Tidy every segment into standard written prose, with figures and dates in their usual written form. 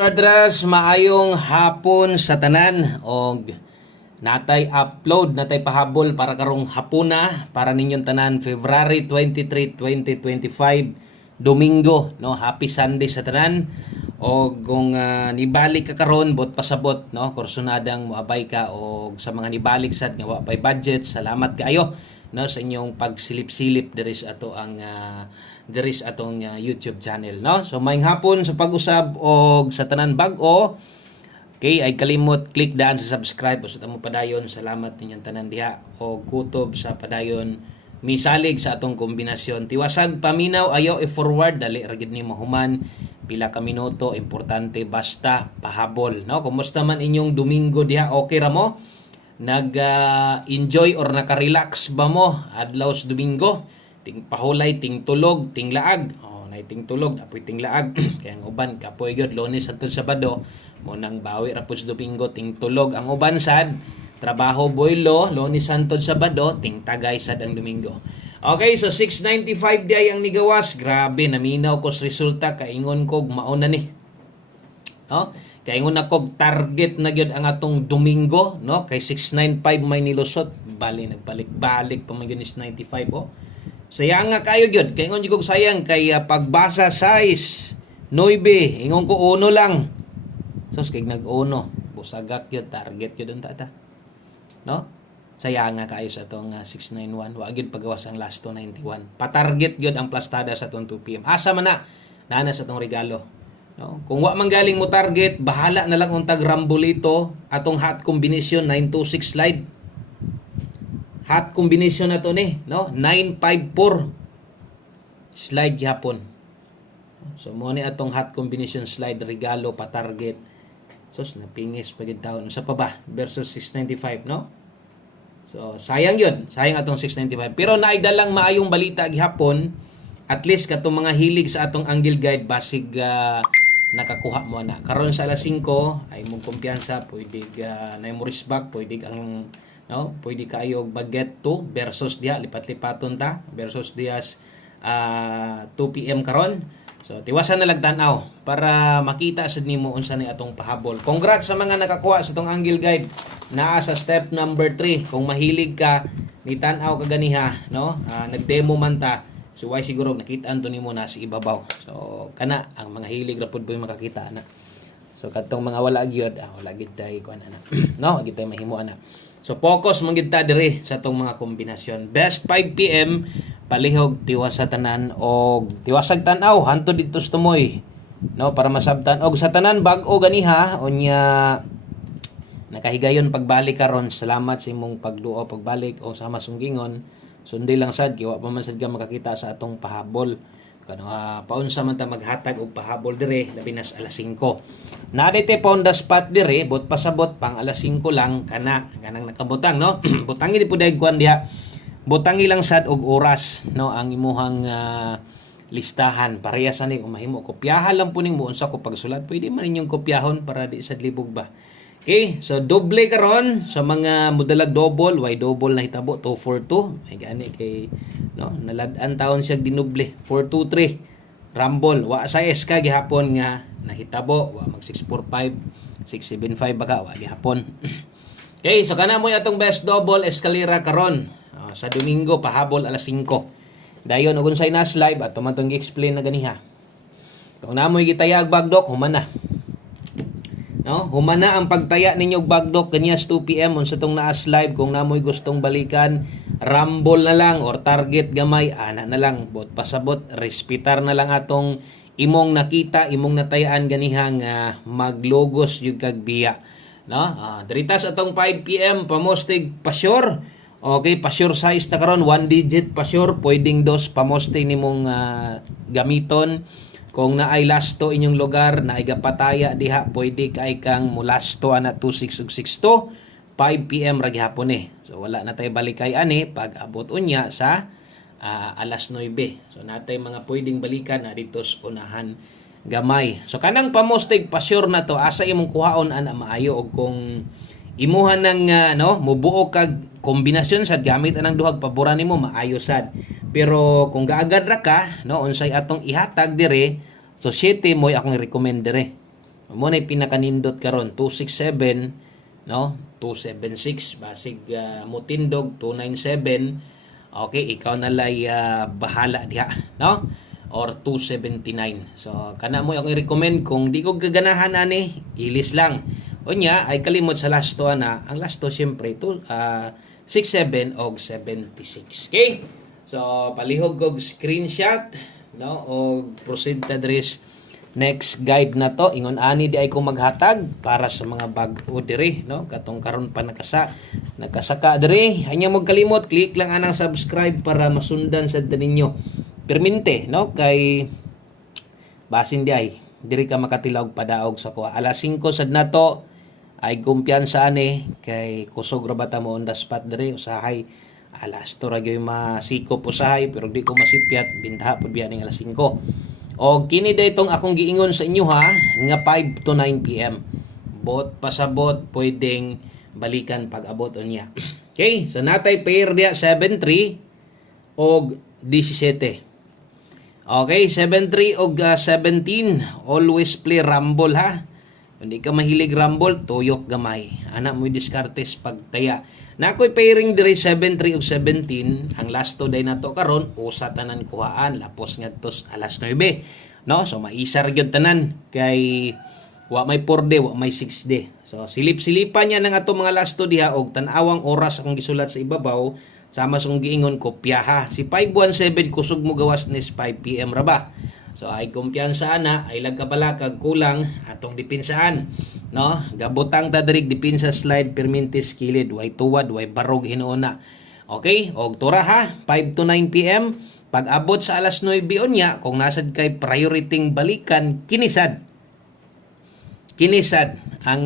Adras, maayong hapon sa tanan og natay upload natay pahabol para karong hapuna para ninyong tanan February 23, 2025 Domingo, no, happy Sunday sa tanan. Og kung nibalik ka karon bot pasabot, no, kursunadang moabay ka og sa mga nibalik sad nga wa pay budget, salamat kaayo, no, sa inyong pagsilip-silip diri sa ato ang diri sa atong YouTube channel, no. So maayong hapon sa pag-usab og sa tanan bag-o. Okay, ay kalimot click daan sa subscribe o sa tamo padayon. Salamat ninyong tanan diha og kutob sa padayon misalig sa atong kombinasyon. Tiwasag paminaw ayaw i-forward dali ra gid ni mahuman pila ka minuto, importante basta pahabol, no. Kumusta man inyong Domingo diha? Okay ra mo? Nag-enjoy or naka-relax ba mo adlaw sa Domingo? Ting pahulay, ting tulog, ting laag. Nay ting tulog, apoy ting laag. Kaya ang uban kapoy gyud Lunes hangtod Sabado, mo nang bawi ra pud sa Domingo ting tulog. Ang uban sad trabaho boylo Lunes hangtod Sabado, ting tagay sad ang Domingo. Okay, so 695 di ay ang nigawas. Grabe, naminaw ko sa resulta, kaingon ko mauna ni. No? Kaingon ako target na gyud ang atong Domingo, no? Kay 695 may nilusot, bali nagbalik-balik pa man gyud 95 Sayang nga kayo gyud. Kay ingon gyud sayang kay pagbasa size 9, ingon ko uno lang. So kay nag-uno, busagak gyud target gyud ang tata. No? Sayang nga kayo sa tong 691. Wa gyud pagawas ang last 291. Pa-target gyud ang plastada sa tong 2 PM. Asa man na nana sa tong regalo. No? Kung wa man galing mo target, bahala na lang untag rambolito atong hot combination 926 slide. Hot combination na to ni, no? 954 slide yapon. So mo ni atong hot combination slide regalo pa target. So napingis pagid taon sa pa ba versus 695, no? So sayang 'yun. Sayang atong 695. Pero naaydalang maayong balita gihapon. At least katong mga hilig sa atong angle guide basig nakakuha mo na. Karon sa alas 5 ay mong kumpiyansa, pwede na mo respect, pwede ang no, pwede kayo baget 2 versus diha lipat-lipaton ta versus dias 2 PM karon. So tiwasan na lang tan-aw para makita sad nimo unsa ni atong pahabol. Congrats sa mga nakakuha sa tong angle guide. Naa sa step number 3. Kung mahilig ka ni tan-aw ka ganiha, no? Nag-demo man ta. So why siguro nakita-an to nimo na sa ibabaw. So kana ang mga hilig ra pud boy makakita na. So kadtong mga wala gyud, wala gid tay kuan ana. No, gid tay mahimo ana. So focus man gid ta diri sa tong mga kombinasyon. Best 5 PM palihog tiwas sa tanan og tiwasag tan-aw hantud dito sa tumoy. No, para masabtan og sa tanan bag-o ganiha unya nakahigayon pagbalik karon. Salamat sa imong pagduo pagbalik o sama sunggingon. Sundi lang sad kiwa pa man sad ka makakita sa atong pahabol. Kano paunsa man ta maghatag og pahabol dire labi na sa alas 5. Nadite pa on the spot dire bot pasabot pang alas 5 lang kanang nakabutang, no. Butangi di pud kuan diha. Butangi lang sad og oras, no, ang imuhang listahan parehas ani kung mahimo kopyahan lang puning mo unsa ko pagsulat pwede man ninyong kopyahon para di sad libog ba. Okay, so doble karon sa mga modalag double, why double na hitabo 242. Ay gani kay no, nalad-an taon siya dinoble 423. Rumble wa sa SK gihapon nga nahitabo wa mag 645, 675 baka wa gihapon. Okay, so kana mo atong best double escalera karon sa Domingo pahabol alas 5. Dayon og unsay nas live ato man tong gi-explain na ganiha. Kung namoy gitayag bagdok human na. No, humana ang pagtaya ninyo bagdok kanyas 2 PM unsa tong naas live. Kung namoy gustong balikan, rumble na lang or target gamay ana na lang bot pasabot respitar na lang atong imong nakita, imong natayaan ganiha nga maglogos yung kag biya, no. Diritas atong 5 PM pamostig pa-sure. Okay, pa-sure size ta karon 1 digit pa-sure, pwedeng dos pamostig nimong gamiton. Kung naay lasto inyong lugar na igapataya diha pwede kay kang mulasto ana 26 ug 62 5 PM ra gihapon ni. So wala na tay balikay ani pag abot unya sa alas 9. So natay mga pwedeng balikan na dito sa unahan gamay. So kanang pamostig pa-sure na to asa imong kuhaon ana maayo og kung imuhan ng no mubuo kag kombinasyon sad gamit anang duhag paboran nimo maayo sad. Pero kung gaagad ra ka, no, unsay atong ihatag dire, so 7 mo'y akong i-recommend dire. mo na pinakanindot karon 267, no? 276 basig mutindog 297. Okay, ikaw na lay bahala diha, no? Or 279. So kana mo ang i-recommend kung di ko gaganahan ani, ilis lang. Unya ay kalimot sa last to ana, ang last to syempre 67 og 76. Okay? So palihog og screenshot, no? Og proceed ta next guide na to, ingon ani di ay ko maghatag para sa mga bag-o diri, no? Katong karon pa nakasaka diri, hanya mo kalimot click lang anang subscribe para masundan sad ninyo permente, no? Kay basin di ay diri ka makatilaw padaog sa kuha alas 5 sad nato ay kumpiyansa ani kay kusog ra bata mo on the spot diri usahay alas 2 ra gyud masikop usahay pero di ko masipyat bintaha pud biya ning alas 5. O kini daytong akong giingon sa inyo ha, nga 5 to 9 PM. Bot pasabot pwedeng balikan pag abot unya. Okay, so natay pair dia 7-3 og 17. Okay, 7-3 og 17. Always play rumble ha. Hindi ka mahilig rumble, tuyok gamay. Ana mo diskartes pagtaya. Na ako'y pairing diri 7-3 ug 17, ang last to day nato karon usa tanan kuhaan lapos ngadtos alas 9. No? So maisa ra gyud tanan kay wa may 4D, wa may 6D. So silip-silipan niya ng ato mga last to diha og tan-awang oras akong gisulat sa ibabaw sama sa kong giingon kopya ha. Si 517 kusog mo gawas nis 5 PM ra ba? So ay kumpiyansa na ay lagkabalakag kulang atong depinsaan, no? Gabutang ta diri depensa slide permintis kilid way tuwad way barog hinuona. Okay? Og tura ha 5 to 9 PM pag abot sa alas 9 unya kung nasad kay prioriting balikan kinisad ang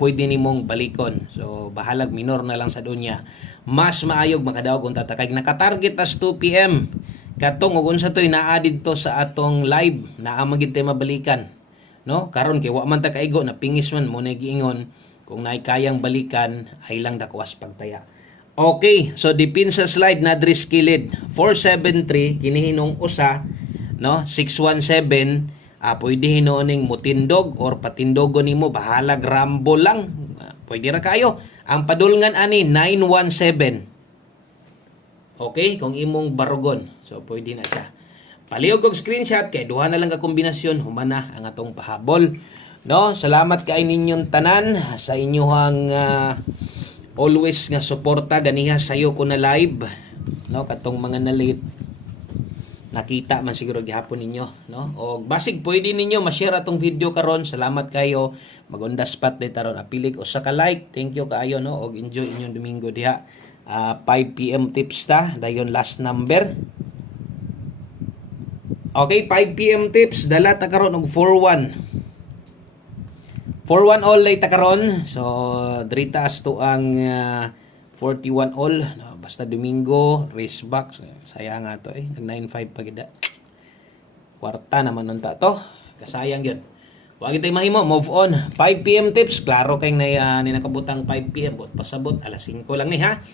pwede nimong balikon. So bahalag minor na lang sa dunya. Mas maayog makadaog kung tatakay nakatarget as 2 PM. Katong ug unsa toy naa didto sa atong live naa magid tay mabalikan, no? Karon kay wa man ta kaigo na pingis man mo na giingon kung naay kayang balikan ay lang dakwas pagtaya. Okay, so dipin sa slide na diri skilid 473 kinihinong usa, no? 617 pwede hinooning mutindog or patindogon nimo bahala grambo lang. Pwede ra kayo. Ang padulngan ani 917. Okay, kung imong barugon. So, pwede na siya. Palihog og screenshot kay duha na lang ka kombinasyon humana ang atong pahabol. No, salamat kay ninyong tanan sa inyong always nga suporta ganiha sayo ko na live. No, katong mga na-late nakita man siguro gihapon ninyo, no? O basig pwede ninyo ma-share atong video karon. Salamat kayo. Magunda spot day taron apilig usa ka like. Thank you kaayo, no? Og enjoy inyong Domingo diha. 5 PM tips ta dayon last number. Okay, 5 PM tips dala ta karon og 41 all lay ta karon. So diri taas to ang 41 all, no, basta Domingo race back. Sayang nga to nag 95 pa gid. Kwarta naman nun ta to. Kasayang gyud. Wa gid tay mahimo, move on. 5 PM tips klaro kay ni nakabutang 5 PM bot pasabot alas 5 lang ni ha.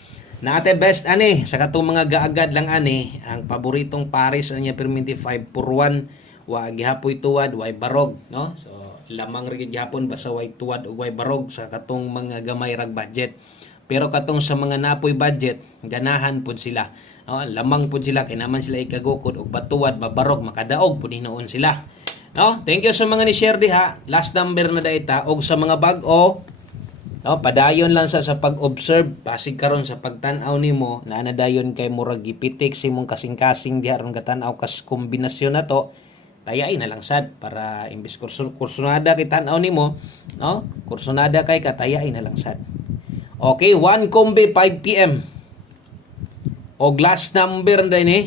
Naate best ani sa katong mga gaagad lang ani ang paboritong pares niya perminti 541 wa gihapoy tuwad way barog, no? So lamang ra gid gihapon basta way tuwad ug way barog sa katong mga gamay rag budget. Pero katong sa mga napoy budget ganahan pud sila, no? Lamang pud sila kay naman sila ikagukod og batuwad mabarog makadaog pud hinuon sila, no? Thank you sa mga ni share diha. Last number na dayta og sa mga bag-o, no, padayon lang sa pag-observe basig karon sa pagtan-aw nimo na nadayon kay murag gipitik si mong kasing-kasing diha ron katan-aw kas kombinasyon na to tayay na lang sad para imbis kursunada kay tan-aw nimo, no? Kursunada kay katayay na lang sad. Okay, 1 kombi 5 PM. Og last number din eh.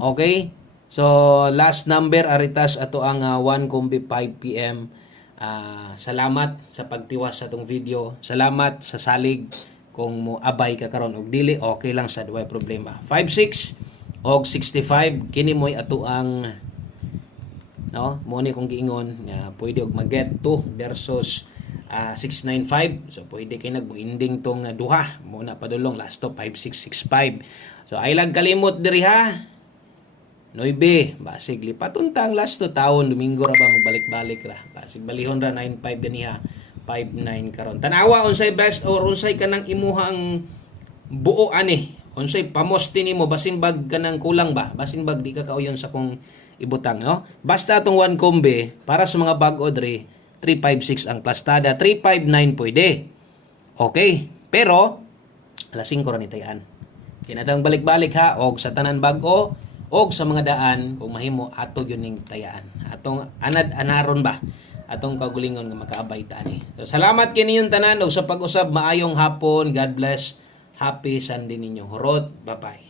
Okay? So last number aritas ato ang 1 kombi 5 PM. Salamat sa pagtiwas sa itong video. Salamat sa salig kung mo abay ka karon og dili okay lang sa duay problema. 56 og 65 kini moy ato ang, no, mo ni kung giingon nga pwede og mag-get 2 versus 695. So pwede kay nagbuinding tong duha mo na padulong last to 5665. So ay lang kalimot diri ha 9, basig lipatunta ang last to taon Domingo ra ba magbalik-balik ra. Basig balihon ra 95 ganiha, 59 karon. Tanawa unsay best or unsay kanang imuhang buo ani. Unsay pamosti nimo basin bag kanang kulang ba? Basin bag di ka kauyon sa kong ibutang, no? Basta atong one kombe para sa mga bag-o dre 356 ang plastada, 359 pwede. Okay, pero alas 5 ra ni tayan. Kinatang balik-balik ha og sa tanan bag-o og sa mga daan kung mahimo ato yun ning tayaan. Atong anad-anaron ba? Atong kagulingon nga makaabay ta ni. So, salamat kininyong tanan og sa pag-usab maayong hapon. God bless. Happy Sunday ninyo. Horot. Bye-bye.